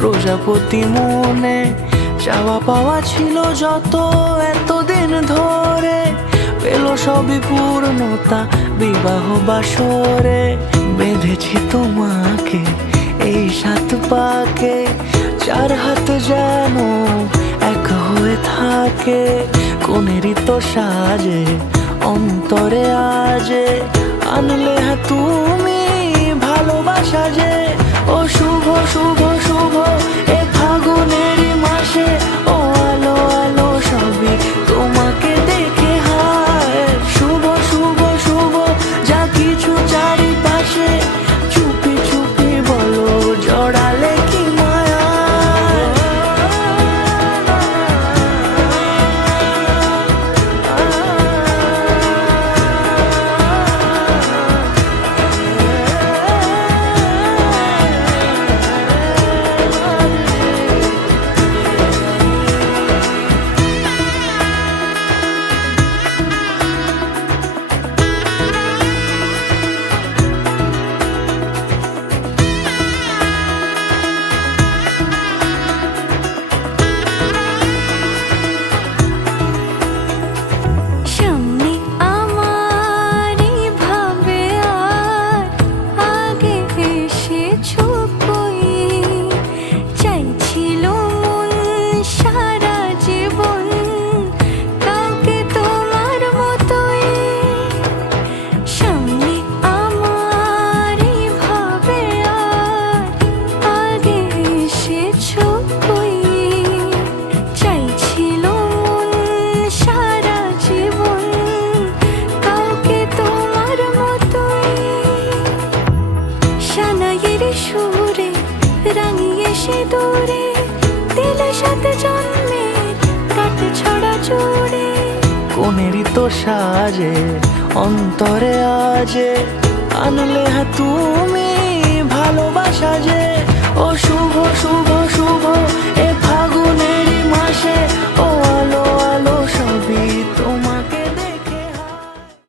প্রজাপতি মনে চাওয়া পাওয়া ছিল যত এতদিন ধরে, পেল সবই পূর্ণতা বিবাহ বাসরে। বেঁধেছি তোমাকে এই 7 পাকে, 4 হাত যেন এক হয়ে থাকে। কোনেরই তো সাজে অন্তরে আজে, আনলে তুমি ভালোবাসা যে। ও শুভ শুভ শুভ এ ফাগুনেরই মাসে, ও আলো আলো সবই তোমাকে দেখে হায়। শুভ শুভ শুভ যা কিছু চারিপাশে, চুপি চুপি বলো জড়ালে কি মায়া। সুরে রাঙিয়ে সে দূরে দিলে 7 জন্মের কাট ছড়া জুড়ে। কোনেরই তো সাজে অন্তরে আজে, আনলে তুমি ভালোবাসা যে। ও শুভ শুভ শুভ এ ফাগুনেরই মাসে,